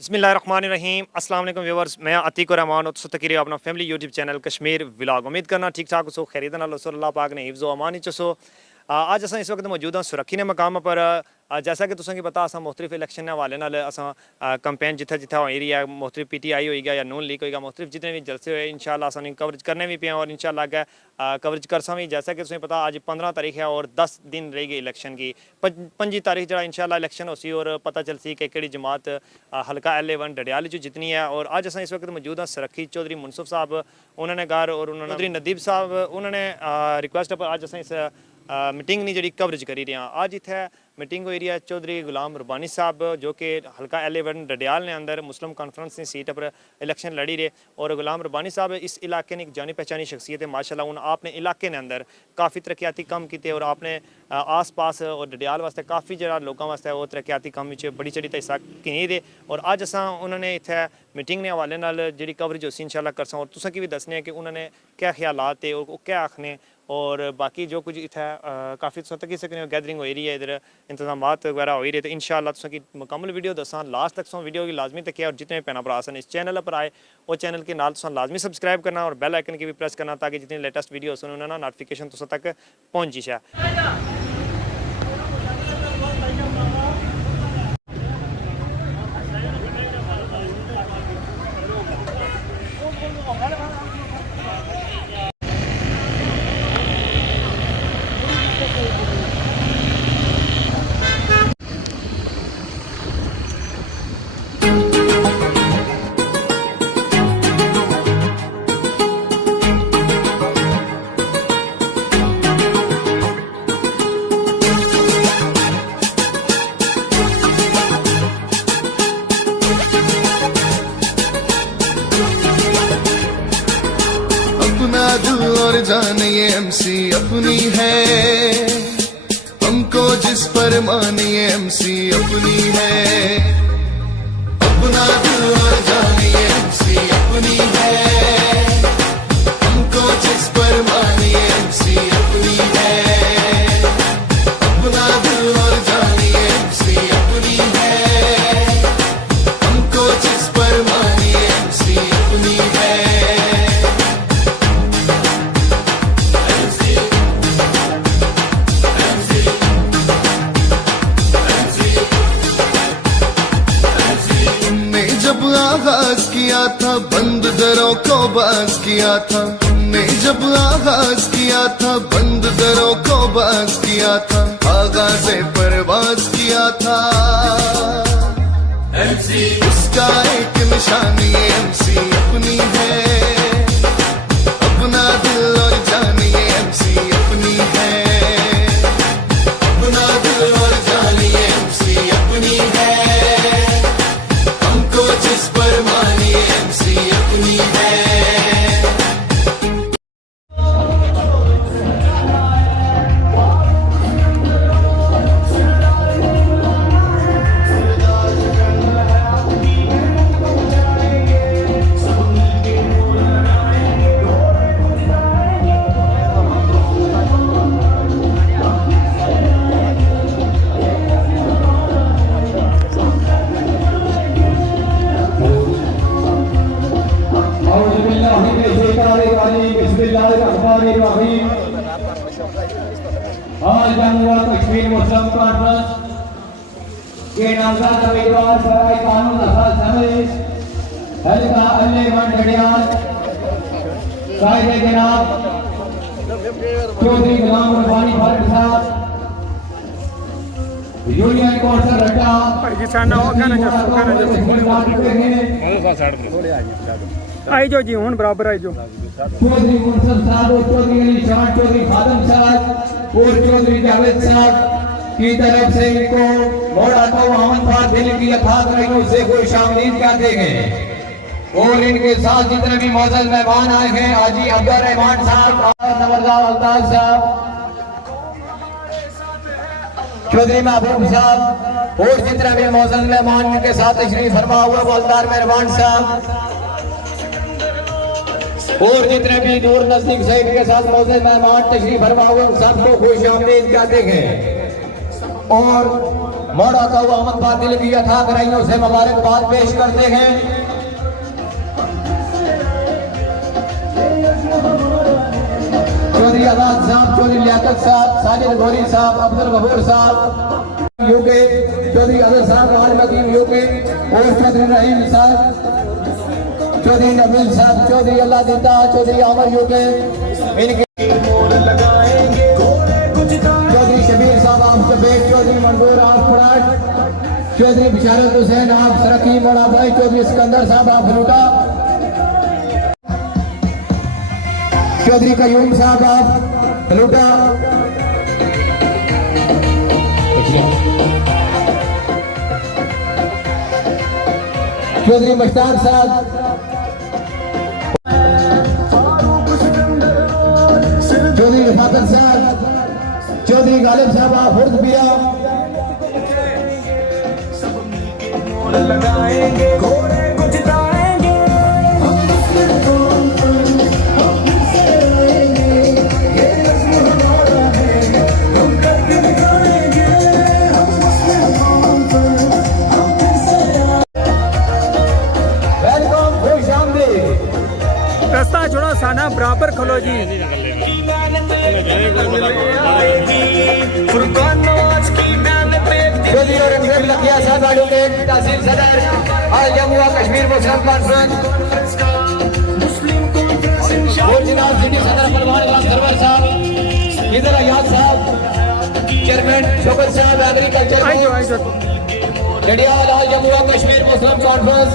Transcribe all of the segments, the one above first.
बिस्मिल्लाहिर्रहमानिर्रहीम अस्सलाम वालेकुम व्यूअर्स, मैं अतीक रहमान और तुम तक अपना family YouTube channel Kashmir vlog. उम्मीद करना ठीक ठाक हो, खैरियत नाल हो, अल्लाह पाक ने हिफ्ज़ व अमान च सो। आज अस इस वक्त मौजूद हाँ सुरखी ने मकाम पर। जैसा कि तुसें पता अस मुख्तलिफ इलैक्शन के हवाले नाल अस कंपेन जिथे जिथे होई रही है, मुख्तलिफ PTI होई गया या नून लीग होगा, मुख्तलिफ जितने भी जलसे हुए इंशाअल्लाह अस कवरेज करने भी पे और इंशाअल्लाह अगर कवरेज करसा भी। जैसा कि तुसें पता अज 15 तारीख है और 10 दिन रह गई इलैक्शन की। 25 तारीख जो इंशाअल्लाह इलैक्शन होसी और पता चलसी कि केड़ी जमात हल्का LA1 डडियाल जो जितनी है। और अज अस इस वक्त मौजूद हाँ सरखी चौधरी मुनसफ साहब उन्होंने घर और उन्होंने चौधरी नदीब साहब उन्होंने रिक्वेस्ट पर अज अस इस मीटिंग नहीं जी कवरेज करी रहे हैं। अज इतने मीटिंग हुई रही है चौधरी गुलाम रबानी साहब जो कि हल्का LA1 डडियाल ने अंदर मुस्लिम कॉन्फ्रेंस की सीट पर इलैक्शन लड़ी रहे। और गुलाम रबानी साहब इस इलाके ने एक जानी पहचानी शख्सियत है माशाल्लाह। उन्होंने आपने इलाके ने अंदर काफ़ी तरक्याती कम किए और आपने आस पास और डडियाल वास्ते काफ़ी जरा लोगों वास्ते वो तरक्याती कम बड़ी चढ़ी हिस्सा किए दे। और अज अस उन्होंने इतने मीटिंग के हवाले नाल जी कवरेज होसी इंशाअल्लाह करसा और तुसें की भी दसने कि उन्होंने क्या ख्यालात है और क्या आखने और बाकी जो कुछ इतना काफ़ी तुम तक सकने गैदरिंग हो रही है, इधर इंतजाम वगैरह हो रही है। तो इंशाअल्लाह तुसें की मुकम्मल वीडियो दसा लास्ट तक सो वीडियो की लाजमी तक और जितने भैन भरा सन इस चैनल पर आए वो चैनल के नाल तुसें लाजमी सब्सक्राइब करना और बेल आइकन की भी प्रेस करना ताकि जितनी लेटेस्ट वीडियो सुन उन्होंने नोटिफिकेशन तुसें तक पहुँची जाए। अपना दिल और जान ये MC अपनी है, हमको जिस पर मान ये MC अपनी है। अपना दिल और जान ये MC अपनी है, हमको जिस पर मान ये MC अपनी है। अपना दिल और जान ये MC अपनी है, हमको जिस पर मान ये MC अपनी है। जब आगाज किया था बंद दरों को बाज किया था, हमने जब आगाज किया था बंद दरों को बाज किया था, आगाज़े परवाज किया था MC। उसका एक निशानी MC अपनी है, अपना दिल और जान ये MC अपनी है। अपना दिल और जान ये MC अपनी है, हमको जिस पर मानी MC अपनी है। और जंगवा कश्मीर मुस्लिम कॉन्फ्रेंस के नामजद उम्मीदवार बराए कानून असास समझ हल्का LA1 डडियाल कायदे जनाब चौधरी गुलाम रबानी फारूक साहब, यूनियन कौंसिल रट्टा आई जो जी हूं बराबर आई जो चौधरी मुनसफ साहब और चौधरी अली शान चौधरी खादम साहब और चौधरी जावेद साहब की तरफ से इनको मोड़ा तो अमन था दिल की अथाह रंगों से कोई शामिल कहते हैं। और इनके साथ जितने भी मौजूद मेहमान आए हैं हाजी अब्दुल रहमान साहब और नवरदार अल्ताफ साहब, चौधरी महबूब साहब और जितने भी मौजूद मेहमान इनके साथ तशरीफ फरमा हुआ बलदार मेहरबान साहब और जितने भी दूर नजदीक से इनके साथ मौजूद मेहमान तशरीफ फरमा हुए सबको खुश आमदीद कहते हैं। और मोड़ा का हुआ अमन बात दिल की अथाह कराइयों से मुबारकबाद पेश करते हैं। चौधरी आजाद साहब, चौधरी लियाकत साहब, साजिद गौरी साहब, अब्दुल गफूर साहब यूके, चौधरी अजहर साहब आल वकील यूके और चौधरी रहीम साहब, चौधरी नबील साहब, चौधरी अल्लाह दीता, चौधरी आमर यूके, इनके चौधरी शबीर साहब आप चपेट, चौधरी मंजूर आप फराट, चौधरी बिशारत हुसैन आप सरकी मोड़ा भाई, चौधरी सिकंदर साहब आप लूटा, चौधरी कयूम साहब आप लूटा, चौधरी मुश्ताक साहब, चौधरी रफाकत साहब, चौधरी गालिब साहब आप हुर्द पिया, लगाएंगे घोड़े कुछ जाएंगे, रास्ता छोड़ो साना बराबर खोलो जी। चौधरी औरंगजेब लखिया साहब एडवोकेट तहसील सदर आज जम्मू कश्मीर मुस्लिम कॉन्फ्रेंस और जनाब सिटी सदर परवान गुलाम सरवर साहब, इधर अयाज साहब, चेयरमैन शोकत साहब एग्रीकल्चर जडियाल आज जम्मू कश्मीर मुस्लिम कॉन्फ्रेंस,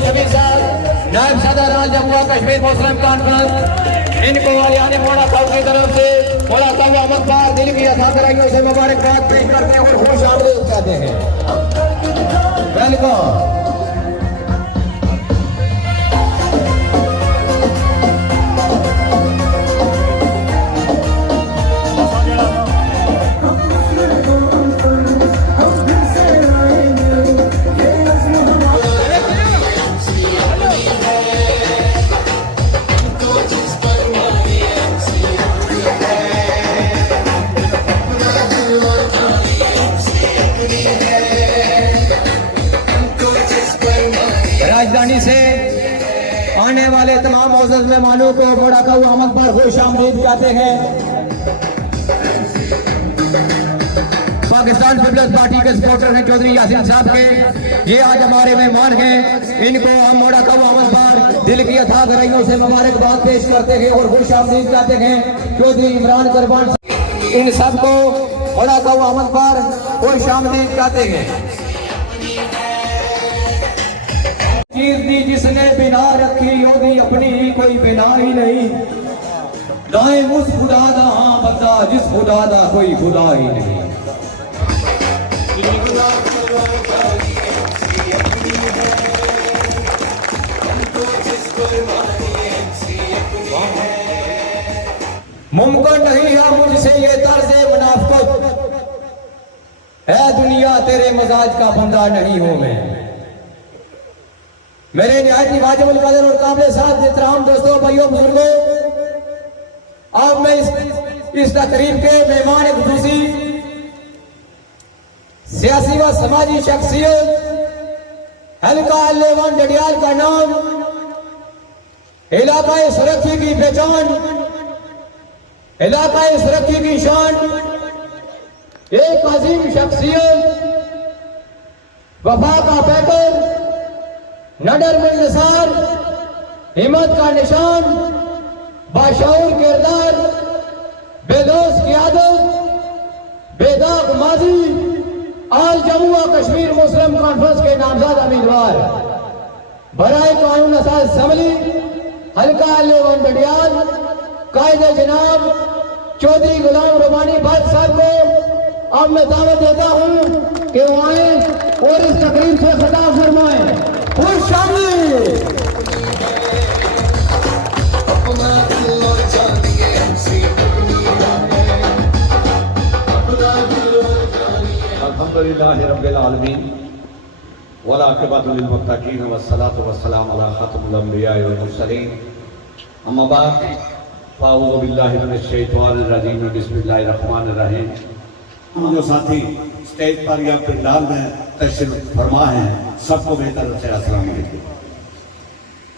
शबीर साहब नायब सदर आज जम्मू कश्मीर मुस्लिम कॉन्फ्रेंस, इनको वालियाने मोड़ा साहब की तरफ से मोड़ा साहब अहमद खान दिल की अता कराइयों से मुबारकबाद पेश करते हैं और खुश आमदीद कहते हैं। वेलकम। राजधानी से आने वाले तमाम मोअज़्ज़ज़ मेहमानों को मोड़ा का अहमद पर खुश आमदीद कहते हैं। पाकिस्तान पीपल्स पार्टी के सपोर्टर हैं चौधरी यासीन साहब के, ये आज हमारे मेहमान हैं, इनको हम मोड़ा का अहमद पर दिल की अथाह गहराइयों से मुबारकबाद पेश करते हैं और खुश आमदीद कहते हैं। चौधरी इमरान कुर्बान इन सबको मोड़ा का अहमद पर खुश आमदीद कहते हैं। चीज दी जिसने बिना रखी ओदी अपनी कोई बिना ही नहीं, दाएं उस खुदा दा हां बंदा जिस खुदा दा कोई खुदा ही नहीं। मुमकिन नहीं है मुझसे ये तर्ज़ मुनाफ़िक़त, है दुनिया तेरे मजाज का बंदा नहीं हूं मैं। मेरे निहायत वाजिबुल कदर और काबिल साहब एहतराम दोस्तों, भाइयों, बुजुर्गों, अब मैं इस तकरीब के मेहमान खुसूसी सियासी व समाजी शख्सियत हल्का अल्लेवान जडियाल का नाम, इलाकाए सुरक्षी की पहचान, इलाकाए सुरक्षी की शान, एक अजीम शख्सियत, वफा का पैकर, नडर में निसार, हिम्मत का निशान, बाशऊर किरदार, बेदोस क़ियादत, बेदाग माजी, आज जम्मू कश्मीर मुस्लिम कॉन्फ्रेंस के नामजद उम्मीदवार बराए कानून असास असम्बली हल्का अल्लेवान जडियाल कायदे जनाब चौधरी गुलाम रबानी भट्ट साहब को अब मैं दावत देता हूं कि वो आए और इस तकरीब से खिताब फरमाएं। खुश आमदीद। अल्हम्दुलिल्लाहि रब्बिल आलमीन वल आक़िबतु लिल मुत्तक़ीन वस्सलातु वस्सलामु अला खातिमुल अंबिया वल मुरसलीन। अम्मा बाद फाऊज़ुबिल्लाहिमिनश्शैतानिर्रजीम बिस्मिल्लाहिर्रहमानिर्रहीम। हम जो साथी स्टेज पर या पंडाल में तशरीफ फरमा हैं, सबको बेहतर से अस्सलाम वालेकुम।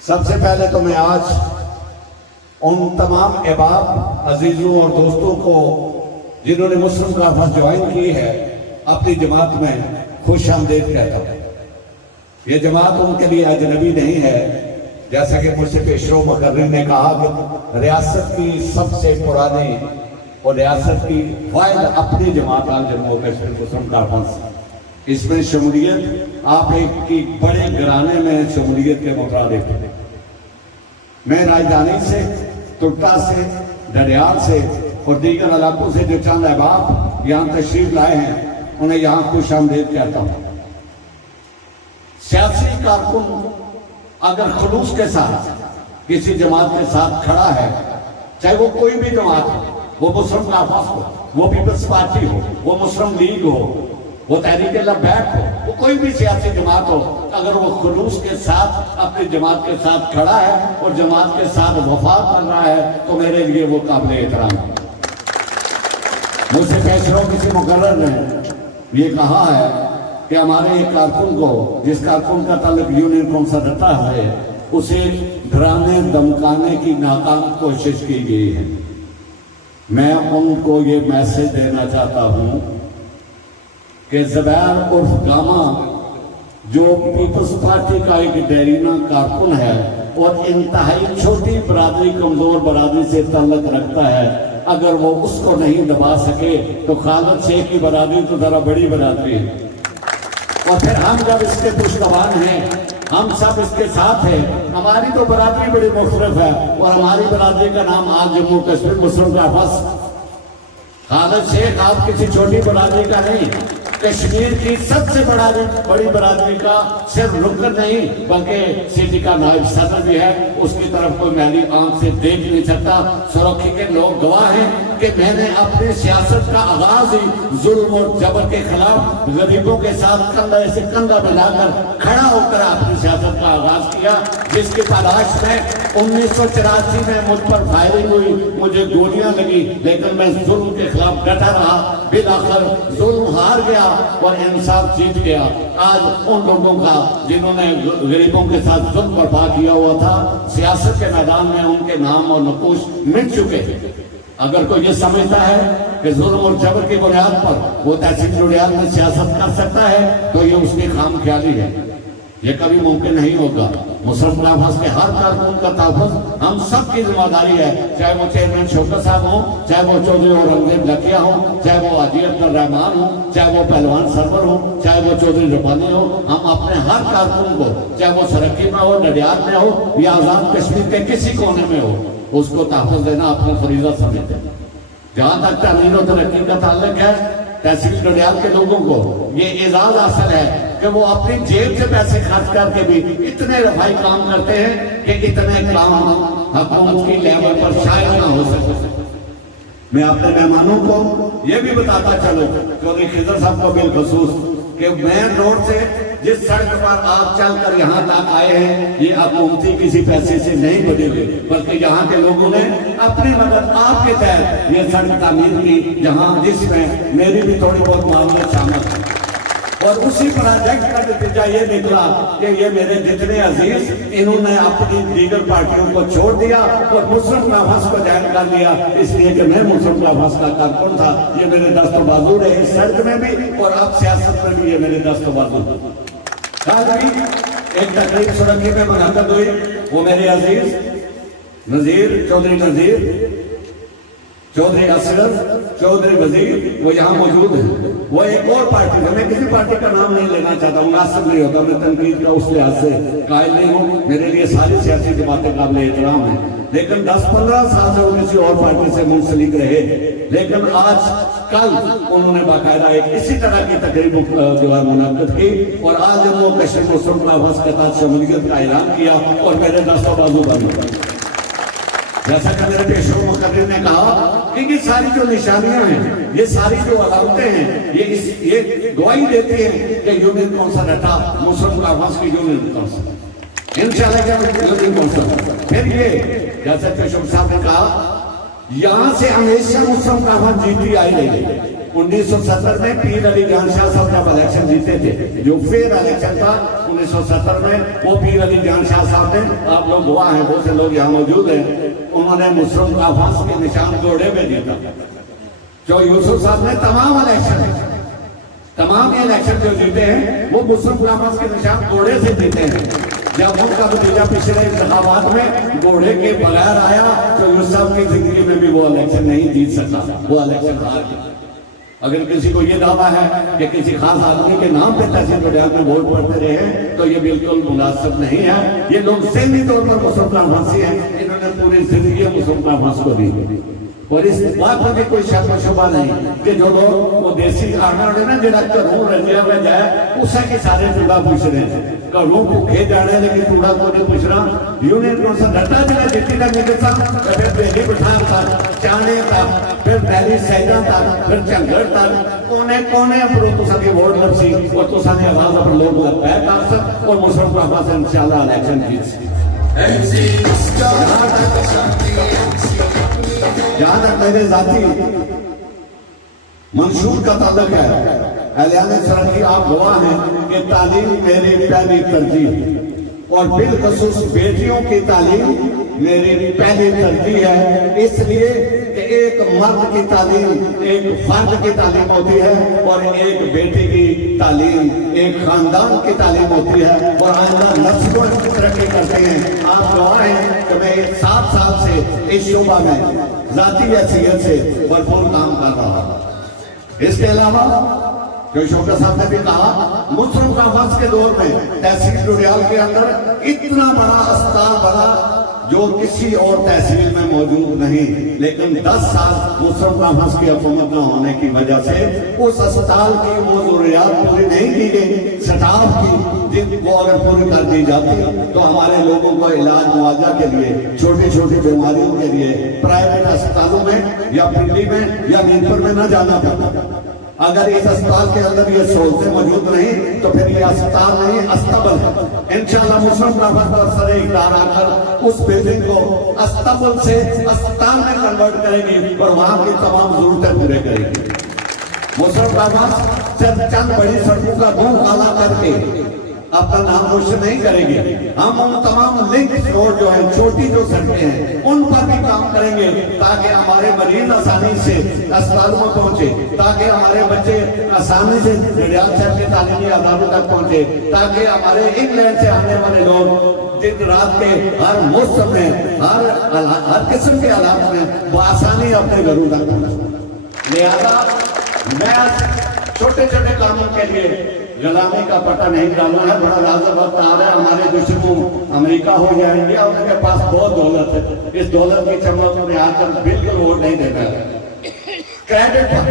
सबसे पहले तो मैं आज उन तमाम अहबाब, अजीजों और दोस्तों को जिन्होंने मुस्लिम काफ़ा ज्वाइन की है, अपनी जमात में खुश आमदीद कहता हूँ। ये जमात उनके लिए अजनबी नहीं है। जैसा कि मुझसे पेशरो मुकर्रिर ने कहा कि रियासत की सबसे पुरानी और रियासत की वाहिद अपनी जमात आल जम्मू कश्मीर मुस्लिम काफ़ा, इसमें शमूलियत आप एक की बड़े घराने में शमूलियत के मुताबिक। मैं राजधानी से, तुर्का से, डडियाल से और दीगर इलाकों से जो चंद अहबाब यहाँ तशरीफ लाए हैं, उन्हें यहाँ खुश आमदीद कहता हूँ। सियासी कारकुन अगर खुलूस के साथ किसी जमात के साथ खड़ा है, चाहे वो कोई भी जमात हो, वो मुस्लिम काफ़ा हो, वो पीपल्स पार्टी हो, वो मुस्लिम लीग हो, वो तहरीक लब्बैक हो, वो कोई भी सियासी जमात हो, अगर वो खुलूस के साथ अपनी जमात के साथ खड़ा है और जमात के साथ वफा कर रहा है, तो मेरे लिए वो काबिल एहतराम है। मुझसे पेशरों किसी मुकर्रर ने ये कहा है कि हमारे एक कारकुन को, जिस कारकुन का ताल्लुक यूनियन कौंसिल रखता है, उसे डराने धमकाने की नाकाम कोशिश की गई है। मैं उनको ये मैसेज देना चाहता हूँ कि ज़ुबैर उर्फ गामा, जो पीपल्स पार्टी का एक डेरीना कारकुन है और इंतहाई छोटी बरादरी, कमजोर बरादरी से ताल्लुक रखता है, अगर वो उसको नहीं दबा सके तो खालिद शेख की बरादरी तो जरा बड़ी बरादरी है। और फिर हम जब इसके पुष्टवान हैं, हम सब इसके साथ हैं। हमारी तो बरादरी बड़ी मुख्तलिफ है और हमारी बरादरी का नाम आज जम्मू कश्मीर मुस्लिम काफ़ा। खालिद शेख आप किसी छोटी बरादरी का नहीं, कश्मीर की सबसे बड़ी बरादरी का सिर्फ रुकन नहीं बल्कि सिटी का नायब सदर भी है। उसकी तरफ कोई मैली आंख से देख नहीं सकता। सुरखी के लोग गवाह हैं कि मैंने अपनी सियासत का आगाज ही जुल्म और जबर के खिलाफ गरीबों के साथ कंधे से कंधा मिलाकर खड़ा होकर अपनी सियासत का आगाज किया, जिसकी तलाश में 1984 में मुझ पर फायरिंग हुई, मुझे गोलियां लगी, लेकिन मैं जुल्म के खिलाफ डटा रहा। बिलाखिर जुल्म हार गया और इंसाफ जीत गया। आज उन लोगों का जिन्होंने गरीबों के साथ जुल्म बर्पा किया हुआ था, सियासत के मैदान में उनके नाम और नकूश मिट चुके हैं। अगर कोई ये समझता है कि जुल्म और जबर की बुनियाद पर वो तहसील डडियाल में सियासत कर सकता है, तो ये उसकी खामख्याली है। ये कभी मुमकिन नहीं होगा। मुस्लिम काफ़ा के हर कारकुन का तहफ़्फ़ुज़ हम सब की जिम्मेदारी है, चाहे वो चेयरमैन शौकत साहब हो, चाहे वो चौधरी औरंगजेब लकिया हो, चाहे वो हाजी अब्दुल रहमान हो, चाहे वो पहलवान सरवर हो, चाहे वो चौधरी रब्बानी हो। हम अपने हर कारकुन को, चाहे वो सरक्की में हो, डडियाल में हो या आज़ाद कश्मीर के किसी कोने में हो, उसको तहफ़्फ़ुज़ देना अपना फरीज़ा समझते हैं। जहाँ तक तमीर और तरक्की का ताल्लुक है, तहसील डडियाल के लोगों को ये एजाज हासिल है कि वो अपनी जेब से पैसे खर्च करके भी इतने रफाई काम करते हैं कि इतने काम हुकूमत की लेवल पर शायद ना हो सके। मैं अपने मेहमानों को ये भी बताता चलूं, चौधरी खिजर साहब को बिलखसूस, कि मेन रोड से जिस सड़क पर आप चलकर यहाँ तक आए हैं, ये हुकूमती किसी पैसे से नहीं बने हुए, बल्कि यहाँ के लोगों ने अपनी मदद आपके तहत ये सड़क तामीर की, जहाँ जिसमें मेरी भी थोड़ी बहुत मामला शामिल है। और उसी प्रोजेक्ट का नतीजा ये निकला कि ये मेरे जितने अजीज, इन्होंने अपनी दीगर पार्टियों को छोड़ दिया और मुस्लिम काफ़ा को ज्वाइन कर लिया, इसलिए कि मैं मुस्लिम काफ़ा का कारकुन था। ये मेरे दस्त बाजू रहे इस सड़क में भी और अब सियासत में भी ये मेरे दस्त बाजू। एक तकरीब सुरंगी में मुनक़िद हुई, वो मेरे अजीज नजीर, चौधरी नजीर, चौधरी असगर, चौधरी वजीर, वो यहाँ मौजूद है। वो एक और पार्टी है, मैं किसी पार्टी का नाम नहीं लेना चाहता हूँ, मुनासिब नहीं होता, मैं तनकीद का उस लिहाज से कायल नहीं हूँ। मेरे लिए सारी सियासी जमातें काबिल एहतराम है, लेकिन 10-15 साल से वो किसी और पार्टी से मुंसलिक रहे। लेकिन आज कल उन्होंने बाकायदा एक इसी तरह की तकरीब जो है मुनक़िद की और आज जम्मू कश्मीर मुस्लिम काफ़ा के तहत शमूलियत का ऐलान किया और मेरे दस्तों बाजू बंद। जैसा कि मेरे पेशरो मुकर्रिर ने कहा कि ये सारी जो निशानियां हैं, ये सारी जो अलामतें हैं, ये गवाही देती हैं कि यूनियन कौंसिल रटा मुस्लिम काफ़ा की यूनियन कौंसिल इंशाअल्लाह यूनियन कौंसिल। फिर ये जैसे पेशरो साहब ने कहा यहाँ से हमेशा मुस्लिम काफा जीती आई रही। 1970 में पीर अली जान शाह साहब जब इलेक्शन जीते थे, जो फिर इलेक्शन था 1970 में, वो पीर अली जान शाह साहब ने, आप लोग गवाह हैं, बहुत से लोग यहाँ मौजूद हैं, उन्होंने मुस्लिम काफास के निशान घोड़े में जीता। जो यूसुफ साहब ने तमाम इलेक्शन जो जीते हैं वो मुस्लिम काफास के निशान घोड़े से जीते हैं। जब उनका नतीजा पिछले इंतखाबात में घोड़े के बगैर आया तो यूसुफ साहब की जिंदगी में भी वो इलेक्शन नहीं जीत सका, वो इलेक्शन हार गया। अगर किसी को ये दावा है कि किसी खास आदमी के नाम पे तहसील बड़ियाल में वोट पड़ते रहे हैं तो ये बिल्कुल मुनासिब नहीं है। ये लोग ज़हनी तौर पर मुस्लिम काफासी हैं, इन्होंने पूरी जिंदगी मुस्लिम काफास को दी। और इस बात पर भी कोई शक व शुबा नहीं कि जो लोग वो देसी खाना होने ना जरा घरों रजिया में जाए उसे के सारे चूड़ा पूछ रहे हैं, घरों भूखे जा रहे लेकिन चूड़ा को नहीं पूछ रहा। यूनियन कौंसल डटा जरा जितनी का नहीं था, फिर बेली बिठा था, चाने था, फिर पहली सैदा था, फिर चंगड़ था, कोने कोने पर तो सभी वोट लपसी और तो सारे आवाज पर लोग लगता है कांसर और मुस्लिम काफा से इंशाल्लाह इलेक्शन जीत। जहां तक मेरे जाती मंशूर का ताल्लुक है, एलान सरकी आप गवाह हैं कि तालीम मेरी पहली तरजीह और बिलखसूस बेटियों की तालीम मेरी पहली तरजीह है। इसलिए कि एक मर्द की तालीम एक फर्द की तालीम होती है और एक बेटी की तालीम एक खानदान की तालीम होती है और आइंदा नस्लों तरक्की करते हैं। आप गवाह हैं कि मैं 7 साल से इस शोबा में जाती हैसियत से भरपूर काम कर रहा हूं। इसके अलावा जो शौकत साहब ने भी कहा, मुस्लिम काफास के दौर में तहसील डोडियाल के अंदर इतना बड़ा अस्पताल बना जो किसी और तहसील में मौजूद नहीं, लेकिन 10 साल मुस्लिम काफास की हुकूमत न होने की वजह से उस अस्पताल की वो जरूरियात पूरी नहीं की गई। स्टाफ की वो अगर पूरी कर दी जाती तो हमारे लोगों को इलाज मुआवजा के लिए छोटी छोटी बीमारियों के लिए प्राइवेट अस्पतालों में या पिंडी में या मीरपुर में न जाना पड़ता। अगर इस अस्पताल के अंदर ये सहूलतें मौजूद नहीं तो फिर ये अस्पताल नहीं अस्तबल है। इंशाअल्लाह मुस्लिम काफा पर सरे इक़दार आकर उस बिल्डिंग को अस्तबल से अस्पताल में कन्वर्ट करेगी और वहां की तमाम जरूरतें पूरे करेगी। मुस्लिम काफा सिर्फ चंद बड़ी सड़कों का दूर काला करके अपना नाम रोशन नहीं करेंगे। हम उन तमाम लिंक रोड जो है, छोटी जो सड़कें हैं, उन पर भी काम करेंगे ताकि हमारे मरीज आसानी से अस्पतालों में पहुंचे, ताकि हमारे बच्चे आसानी से डोडियाल शहर के तालीमी अदारों तक पहुंचे, ताकि हमारे इंग्लैंड से आने वाले लोग दिन रात के हर मौसम में हर किस्म के हालात में वो आसानी अपने घरों तक पहुंचे। लिहाजा मैं छोटे छोटे कामों के लिए गुलामी का पता नहीं डालना है। बड़ा ज्यादा वक्त आ रहा है, हमारे दुश्मन अमेरिका हो या इंडिया, उनके पास बहुत दौलत है। इस दौलत की चमक उन्हें आकर बिल्कुल वोट नहीं देना है, क्रेडिट पर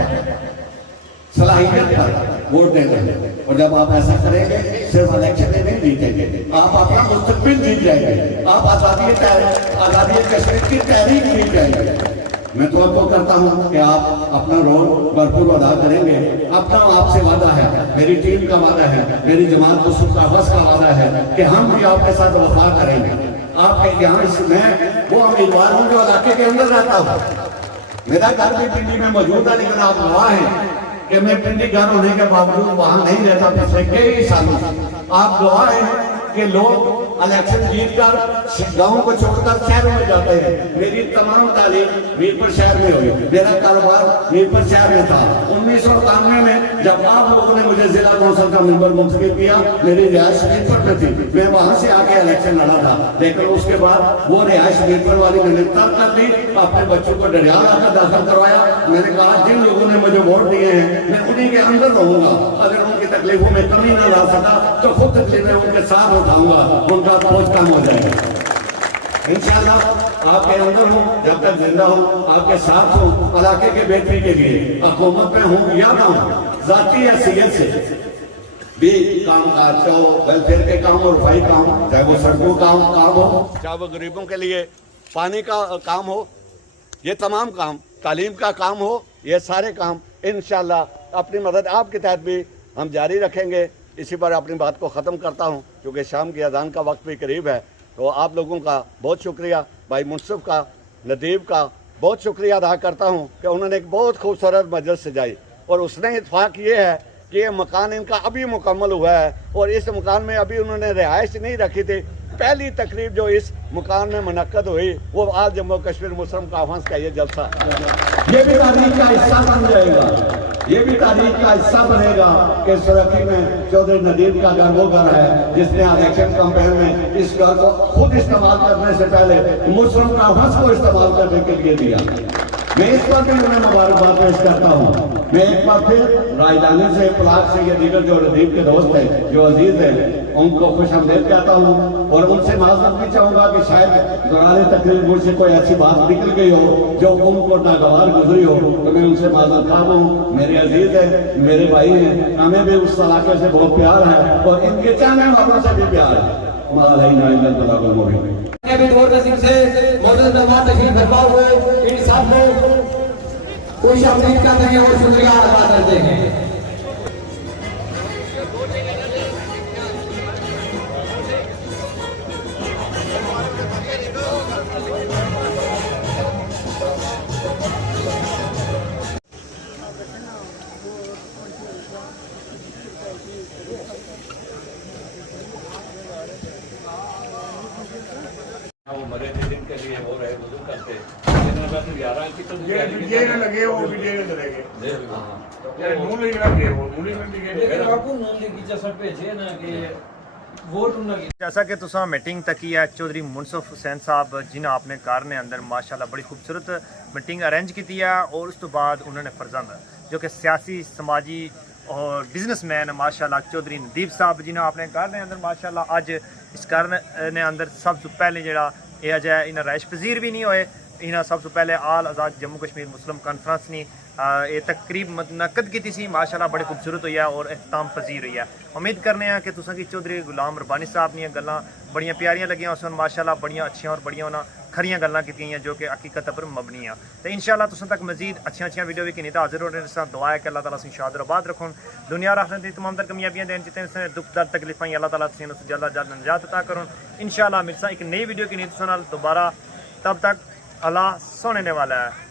सलाहियत पर वोट देना है। और जब आप ऐसा करेंगे सिर्फ इलेक्शन में नहीं जीतेंगे, आप अपना मुस्तकबिल जीत जाएंगे, आप आजादी कश्मीर की तहरीक जीत जाएंगे। मैं तो आपको करता हूं कि आप अपना रोल भरपूर अदा करेंगे। अपना आपसे वादा है, मेरी टीम का वादा है, मेरी जमात मुस्लिम काफास का वादा है कि हम भी आपके साथ वफा करेंगे। आपके यहाँ मैं वो उम्मीदवार हूँ जो इलाके के अंदर रहता हूँ, मेरा घर भी पिंडी में मौजूद है, लेकिन आप गवाह हैं कि मैं पिंडी घर होने के बावजूद वहां नहीं रहता पिछले कई सालों से। आप गवाह हैं कि लोग इलेक्शन जीत कर गाँव को छोड़कर शहरों में जाते हैं। मेरी तमाम तालीम मीरपुर शहर में हुई, मेरा कारोबार मीरपुर शहर में था। 1991 में जब आप लोगों ने मुझे जिला कौंसिल का मेंबर मुंतखब किया, मेरी रिहायश मीरपुर में थी, मैं वहां से आके इलेक्शन लड़ा था। लेकिन उसके बाद वो रिहायश मीरपुर वाली मैंने तर्क कर दी, अपने बच्चों को डरियाल आकर दाखिल करवाया। मैंने कहा जिन लोगों ने मुझे वोट दिए हैं मैं उन्हीं के अंदर रहूंगा, अगर उनकी तकलीफों में कमी न ला सका तो खुद तकलीफें उनके साथ उठाऊंगा, उनका बोझ कम हो जाएगा। इंशाअल्लाह आपके अंदर हूँ, जब तक जिंदा हूँ आपके साथ हूँ, इलाके के बेहतरी के लिए हुकूमत में हूँ या ना हूँ, जाती हैसियत से भी काम काज हो, वेलफेयर के काम और रफाई काम, चाहे वो सड़कों का काम हो, चाहे वो गरीबों के लिए पानी का काम हो, ये तमाम काम, तालीम का काम हो, ये सारे काम इंशाअल्लाह अपनी मदद आपके तहत भी हम जारी रखेंगे। इसी पर अपनी बात को ख़त्म करता हूँ क्योंकि शाम की अजान का वक्त भी करीब है। तो आप लोगों का बहुत शुक्रिया, भाई मुनसिफ का, नदीब का, बहुत शुक्रिया अदा करता हूँ कि उन्होंने एक बहुत खूबसूरत मजलिस सजाई और उसने इत्फाक ये है कि ये मकान इनका अभी मुकम्मल हुआ है और इस मकान में अभी उन्होंने रिहाइश नहीं रखी थी। पहली तकरीब जो इस मकान में मुनक्कद हुई वो आज जम्मू कश्मीर मुस्लिम कॉन्फ्रेंस का ये जलसा, ये भी तारीख का हिस्सा बन जाएगा, ये भी तारीख का हिस्सा बनेगा कि सुरखी में चौधरी नदीम का घर वो घर है जिसने इलेक्शन कैंपेन में इस घर को खुद इस्तेमाल करने से पहले मुस्लिम कॉन्फ्रेंस को इस्तेमाल करने के लिए दिया। मैं इस पर भी उन्हें मुबारकबाद पेश करता हूँ। मैं एक बार फिर राजधानी से, पलाक से, ये दीगर जो नदीम के दोस्त हैं, जो अजीज हैं, उनको खुश आमदीद कहता हूँ और उनसे माजरत भी चाहूँगा कि शायद दौरान तकरीर मुझसे कोई ऐसी बात निकल गई हो जो उनको नागवार गुजरी हो, तो मैं उनसे माजरत खा हूँ। मेरे अजीज है, मेरे भाई हैं, हमें भी उस इलाके से बहुत प्यार है और इनके चाहने वालों से भी प्यार है। इन सब को खुश आमदीद करते हैं और शुक्रिया अदा करते हैं। वो मरे दिन के लिए हो रहे वजू करते ये ना लगे वो भी ये ना लगे यार नून नहीं लगे वो नून नहीं लगे आपको नून की जैसा भेजे ना कि वोट उन्हें जैसा कि तुसा मीटिंग तकी है चौधरी मुनसफ हुसैन साहब जिन्हें अपने घर ने अंदर माशाल्लाह बड़ी खूबसूरत मीटिंग अरेंज की है और उस तो बाद उन्होंने फर्जंद जो कि सियासी समाजी और बिजनेसमैन माशाल्लाह चौधरी नदीम साहब जिन्हें अपने घर ने अंदर माशाल्लाह अज इस घर ने अंदर सब तो पहले जरा यह अज इन्हें रैश पजीर भी नहीं होए। इन्हें सब तो पहले आल आज़ाद जम्मू कश्मीर मुस्लिम कॉन्फ्रेंस ने ये तकरीब मुनक्कद की थी माशाल्लाह बड़ी खूबसूरत हुई है और एहतमाम पजीर हुई है। उम्मीद करने हैं कि तुसां की चौधरी गुलाम रब्बानी साहब दी गल्लां बड़ियां प्यारियां लगियां उस माशाल्लाह बड़ियां अच्छियां और बड़ियां उन्हां खरियां गल्लां कीतियां जो कि हकीकत पर मबनी है। तो इंशाल्लाह तुसां तक मजीद अच्छी वीडियो भी किन्नी हाजिर होने से दुआ है कि अल्लाह ताला तुसें शाद और आबाद रखून, दुनिया और आखिरत दी तमाम तर कमियाबियां देन जितने दुख दर्द तकलीफां अल्लाह ताला तुसें जल्द जल्द निजात अता करूँ। इंशाल्लाह मिलसा एक नई वीडियो की नीत सुनाल दोबारा, तब तक अल्लाह सुनने वाला है।